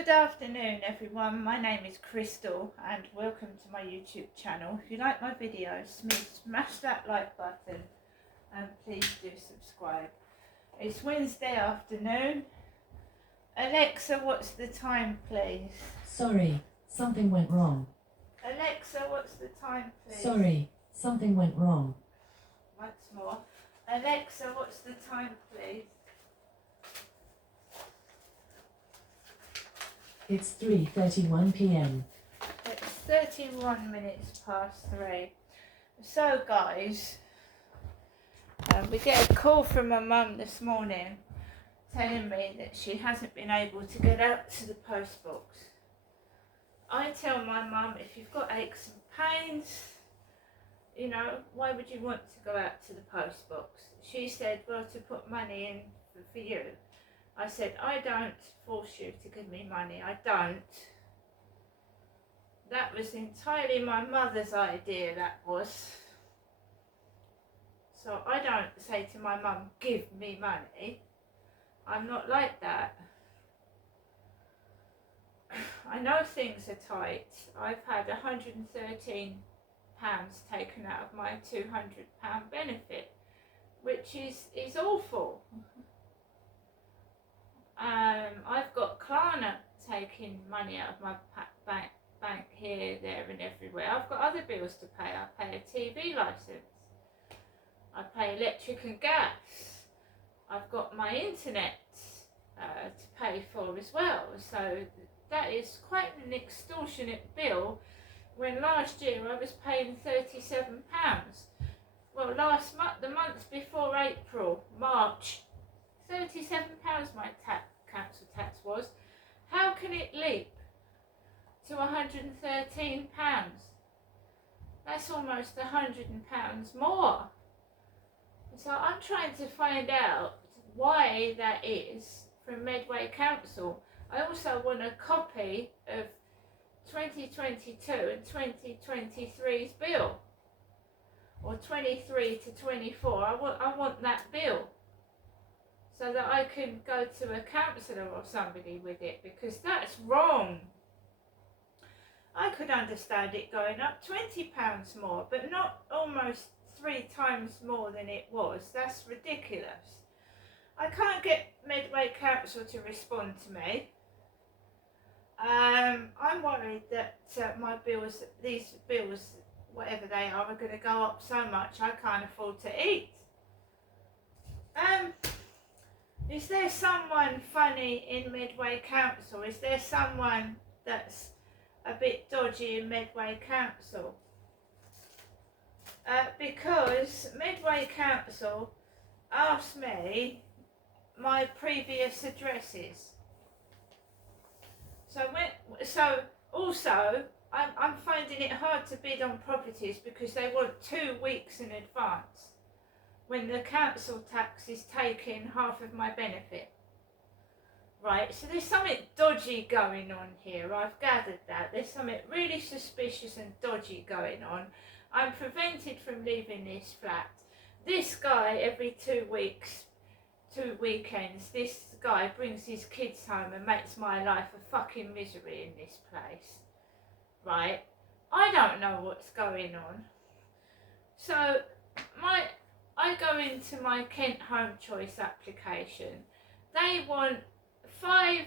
Good afternoon everyone, my name is Crystal and welcome to my YouTube channel. If you like my videos, smash that like button and please do subscribe. It's Wednesday afternoon. Alexa, what's the time please? Sorry, something went wrong. Alexa, what's the time please? Sorry, something went wrong. Once more. Alexa, what's the time please? It's 3:31 p.m. It's 31 minutes past 3. So guys, we get a call from my mum this morning telling me that she hasn't been able to get out to the post box. I tell my mum, if you've got aches and pains, you know, why would you want to go out to the post box? She said, well, to put money in for you. I said, I don't force you to give me money, I don't. That was entirely my mother's idea, that was. So I don't say to my mum, give me money. I'm not like that. I know things are tight. I've had £113 taken out of my £200 benefit, which is awful. I've got Klarna taking money out of my bank here, there and everywhere. I've got other bills to pay. I pay a TV licence. I pay electric and gas. I've got my internet to pay for as well. So that is quite an extortionate bill when last year I was paying £37. Well, last month, the month before April, March, £37 my council tax was. How can it leap to £113? That's almost £100 more. So I'm trying to find out why that is from Medway Council. I also want a copy of 2022 and 2023's bill, or 23 to 24. I want that bill, so that I can go to a counsellor or somebody with it, because that's wrong. I could understand it going up £20 more, but not almost 3 times more than it was. That's ridiculous. I can't get Medway Council to respond to me. I'm worried that my bills, these bills, whatever they are going to go up so much I can't afford to eat. Is there someone funny in Medway Council? Is there someone that's a bit dodgy in Medway Council? Because Medway Council asked me my previous addresses. So also I'm finding it hard to bid on properties because they want 2 weeks in advance, when the council tax is taking half of my benefit. Right, so there's something dodgy going on here. I've gathered that. There's something really suspicious and dodgy going on. I'm prevented from leaving this flat. This guy, every 2 weeks, 2 weekends, this guy brings his kids home and makes my life a fucking misery in this place. Right? I don't know what's going on. So I go into my Kent Home Choice application. They want 5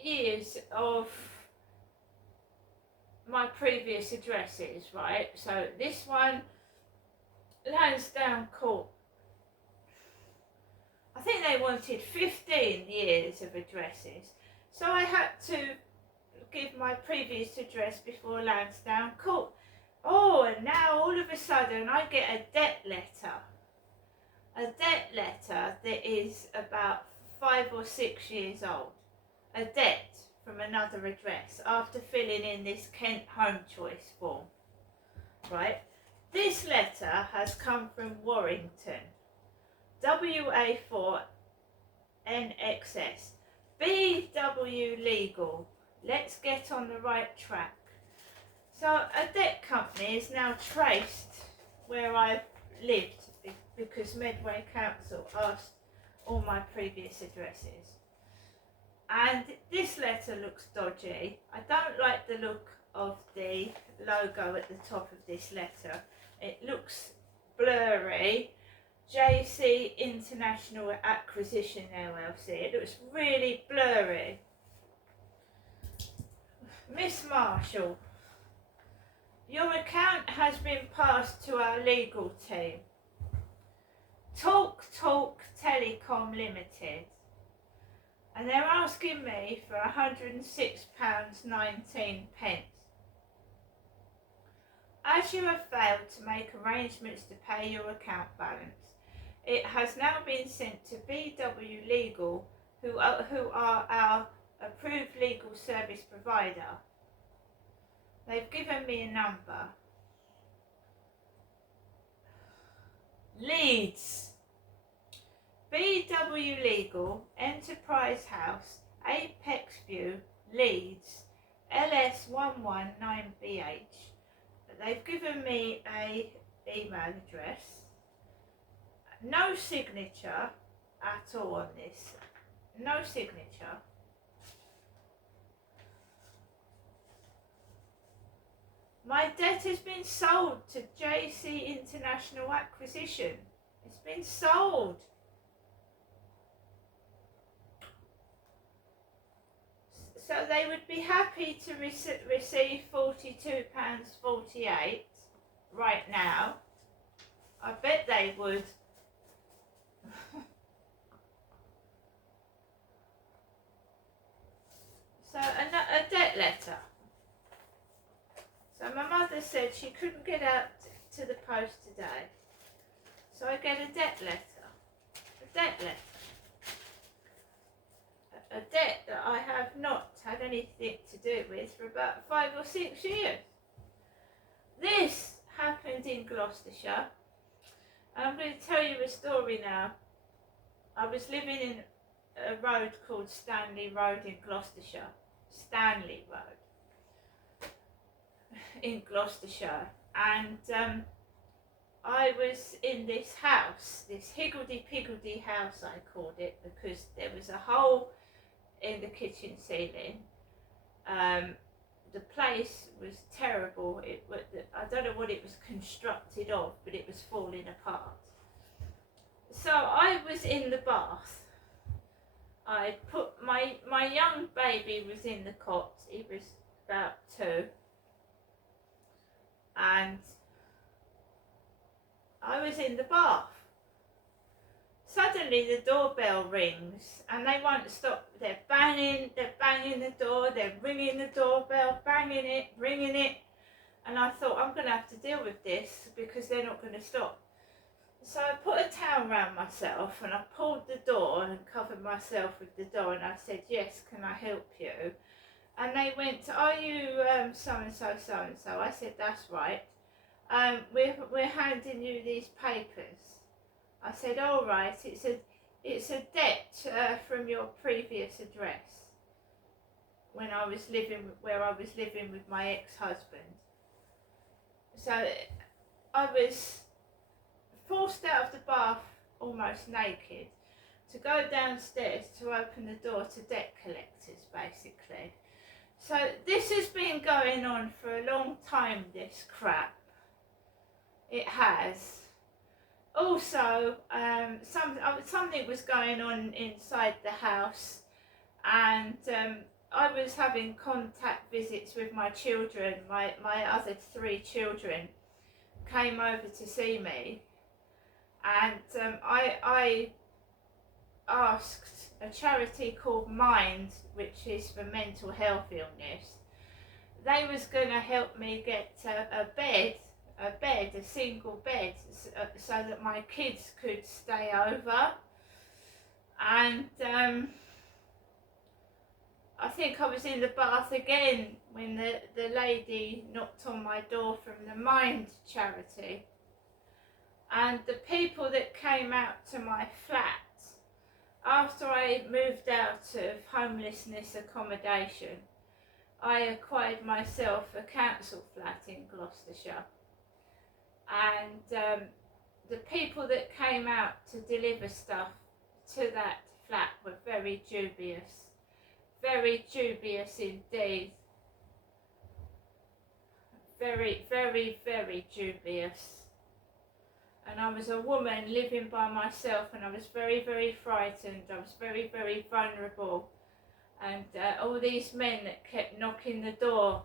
years of my previous addresses, right? So this one, Lansdowne Court, I think they wanted 15 years of addresses. So I had to give my previous address before Lansdowne Court. Oh, and now all of a sudden I get a debt letter. A debt letter that is about 5 or 6 years old. A debt from another address after filling in this Kent Home Choice form. Right? This letter has come from Warrington. WA4 NXS. BW Legal. Let's get on the right track. So a debt company is now traced where I've lived because Medway Council asked all my previous addresses. And this letter looks dodgy. I don't like the look of the logo at the top of this letter. It looks blurry. JC International Acquisition LLC. It looks really blurry. Miss Marshall, your account has been passed to our legal team. Talk Telecom Limited. And they're asking me for £106.19. As you have failed to make arrangements to pay your account balance, it has now been sent to BW Legal, who are our approved legal service provider. They've given me a number. Leeds. BW Legal, Enterprise House, Apex View, Leeds, LS119BH. They've given me a email address. No signature at all on this. No signature. My debt has been sold to JC International Acquisition. It's been sold. So they would be happy to receive £42.48 right now. I bet they would. So a debt letter. So my mother said she couldn't get out to the post today. So I get a debt letter. A debt letter. A debt that I have not had anything to do with for about 5 or 6 years. This happened in Gloucestershire. I'm going to tell you a story now. I was living in a road called Stanley Road in Gloucestershire. Stanley Road in Gloucestershire. And I was in this house, this higgledy-piggledy house I called it, because there was a hole in the kitchen ceiling. The place was terrible. I don't know what it was constructed of, but it was falling apart. So I was in the bath. I put my young baby was in the cot. He was about 2, and I was in the bath. Suddenly the doorbell rings and they won't stop. They're banging the door, they're ringing the doorbell, banging it, ringing it. And I thought, I'm going to have to deal with this because they're not going to stop. So I put a towel around myself and I pulled the door and covered myself with the door, and I said, yes, can I help you? And they went, are you so-and-so, so-and-so? I said, that's right. We're handing you these papers. I said, all right, it's a debt from your previous address when I was living with my ex-husband. So I was forced out of the bath almost naked to go downstairs to open the door to debt collectors, basically. So this has been going on for a long time, this crap. It has. Also, something was going on inside the house, and I was having contact visits with my children. My other 3 children came over to see me, and I asked a charity called Mind, which is for mental health illness. They was going to help me get a single bed, so that my kids could stay over. And I think I was in the bath again when the lady knocked on my door from the Mind charity. And the people that came out to my flat, after I moved out of homelessness accommodation, I acquired myself a council flat in Gloucestershire. And the people that came out to deliver stuff to that flat were very dubious. very dubious indeed. Very, very, very dubious. And I was a woman living by myself, and I was very, very frightened. I was very, very vulnerable. And all these men that kept knocking the door,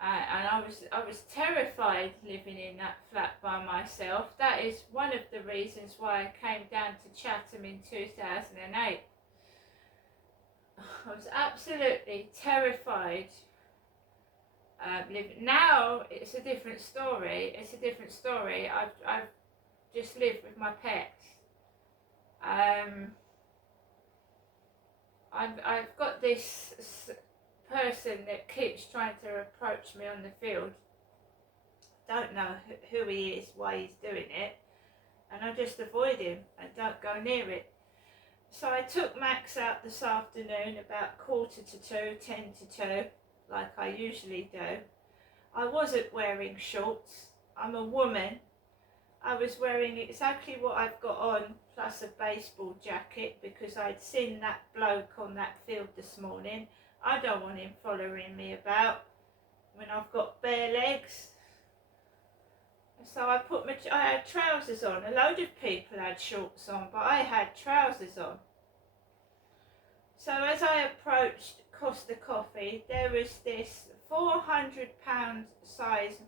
and I was terrified living in that flat by myself. That is one of the reasons why I came down to Chatham in 2008. I was absolutely terrified. Now it's a different story. It's a different story. I've just lived with my pets. I've got this person that keeps trying to approach me on the field. Don't know who he is, why he's doing it, and I just avoid him and don't go near it. So I took Max out this afternoon about 1:45, 1:50, like I usually do. I wasn't wearing shorts. I'm a woman. I was wearing exactly what I've got on, plus a baseball jacket, because I'd seen that bloke on that field this morning. I don't want him following me about when I've got bare legs. So I had trousers on. A load of people had shorts on, but I had trousers on. So as I approached Costa Coffee, there was this 400-pound size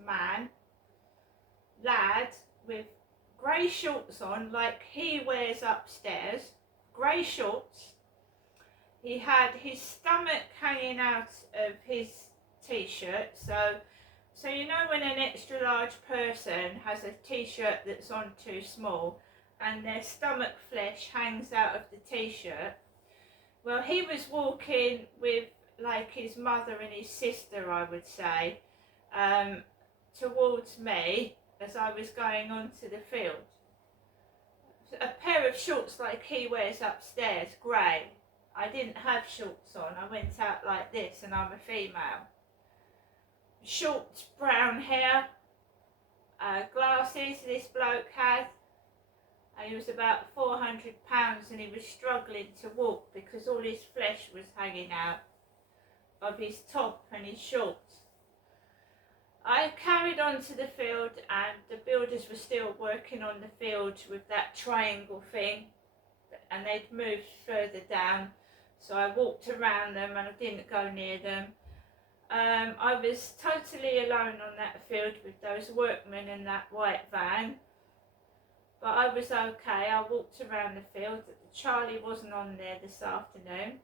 lad, with grey shorts on, like he wears upstairs, grey shorts. He had his stomach hanging out of his t-shirt, so you know when an extra large person has a t-shirt that's on too small and their stomach flesh hangs out of the t-shirt. Well, he was walking with like his mother and his sister, I would say, towards me as I was going onto the field. A pair of shorts like he wears upstairs, grey. I didn't have shorts on. I went out like this, and I'm a female. Short brown hair, glasses this bloke had, and he was about 400 pounds, and he was struggling to walk because all his flesh was hanging out of his top and his shorts. I carried on to the field, and the builders were still working on the field with that triangle thing, and they'd moved further down, so I walked around them and I didn't go near them. I was totally alone on that field with those workmen in that white van, but I was okay. I walked around the field. Charlie wasn't on there this afternoon,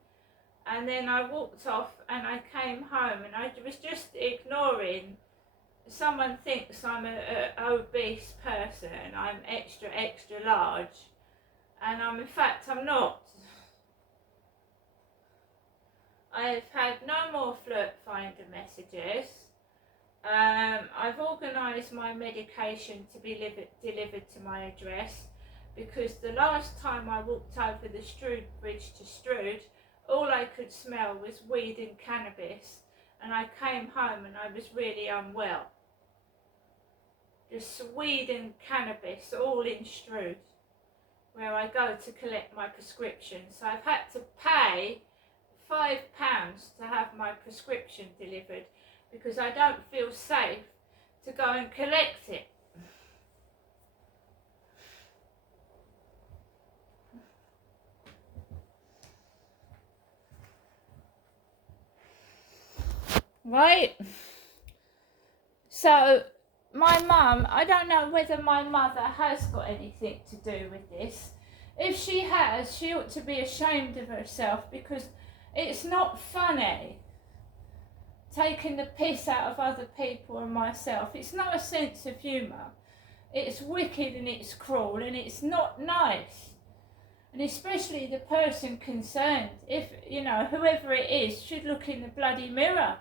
and then I walked off and I came home, and I was just ignoring. Someone thinks I'm a obese person, I'm extra large, and in fact I'm not. I've had no more Flirt Finder messages. I've organised my medication to be delivered to my address, because the last time I walked over the Strood Bridge to Strood, all I could smell was weed and cannabis, and I came home and I was really unwell. Just weed and cannabis all in Strood, where I go to collect my prescription. So I've had to pay £5 to have my prescription delivered, because I don't feel safe to go and collect it. Right? So my mum, I don't know whether my mother has got anything to do with this. If she has, she ought to be ashamed of herself, because it's not funny taking the piss out of other people and myself. It's not a sense of humour. It's wicked and it's cruel and it's not nice. And especially the person concerned, if, you know, whoever it is, should look in the bloody mirror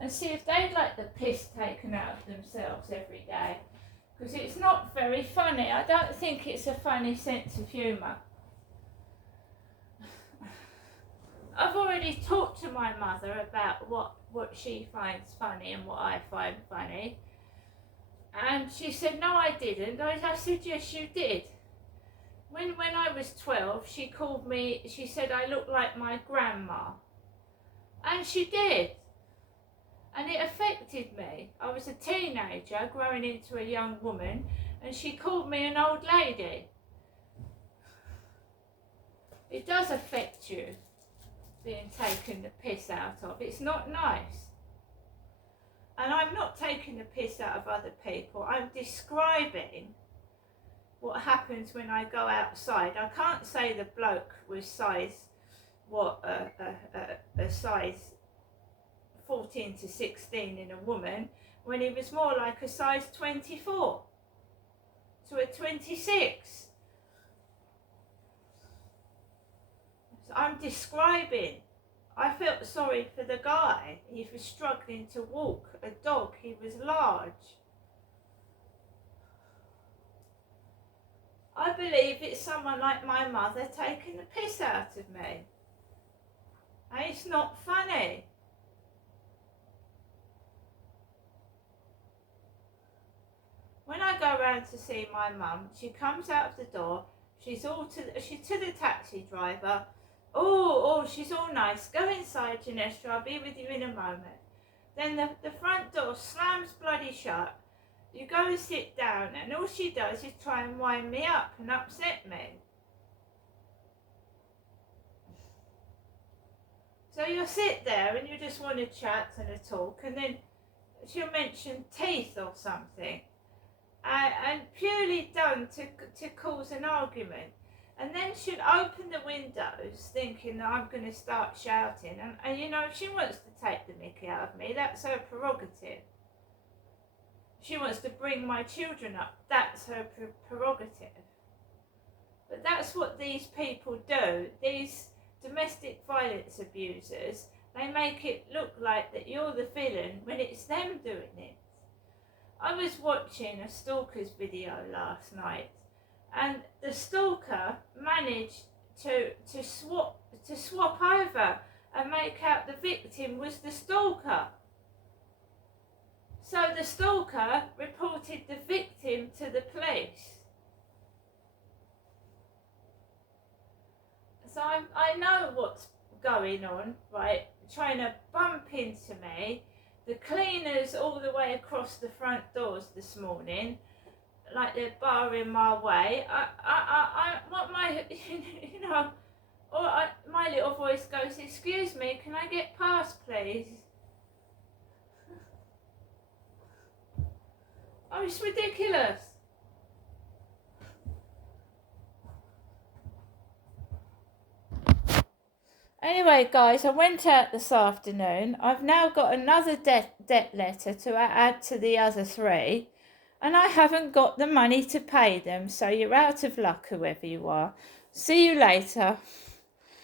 and see if they'd like the piss taken out of themselves every day. Because it's not very funny. I don't think it's a funny sense of humour. I've already talked to my mother about what she finds funny and what I find funny. And she said, no, I didn't. I said, yes, you did. When I was 12, she called me, she said I looked like my grandma. And she did. And it affected me. I was a teenager growing into a young woman, and she called me an old lady. It does affect you, being taken the piss out of. It's not nice. And I'm not taking the piss out of other people. I'm describing what happens when I go outside. I can't say the bloke was size, a size 14 to 16 in a woman, when he was more like a size 24 to a 26. So I'm describing. I felt sorry for the guy. He was struggling to walk a dog. He was large. I believe it's someone like my mother taking the piss out of me. And it's not funny. When I go round to see my mum, she comes out of the door, she's to the taxi driver. Oh, she's all nice. Go inside, Janestra, I'll be with you in a moment. Then the front door slams bloody shut. You go and sit down, and all she does is try and wind me up and upset me. So you'll sit there and you just want to chat and a talk, and then she'll mention teeth or something. And purely done to cause an argument. And then she'll open the windows thinking that I'm going to start shouting. And you know, if she wants to take the mickey out of me, that's her prerogative. She wants to bring my children up, that's her prerogative. But that's what these people do. These domestic violence abusers, they make it look like that you're the villain when it's them doing it. I was watching a stalker's video last night, and the stalker managed to swap over and make out the victim was the stalker. So the stalker reported the victim to the police. So I know what's going on, right? Trying to bump into me. The cleaners all the way across the front doors this morning, like they're barring my way. My little voice goes, "Excuse me, can I get past, please?" Oh, it's ridiculous. Anyway, guys, I went out this afternoon. I've now got another debt letter to add to the other 3, and I haven't got the money to pay them, so you're out of luck, whoever you are. See you later.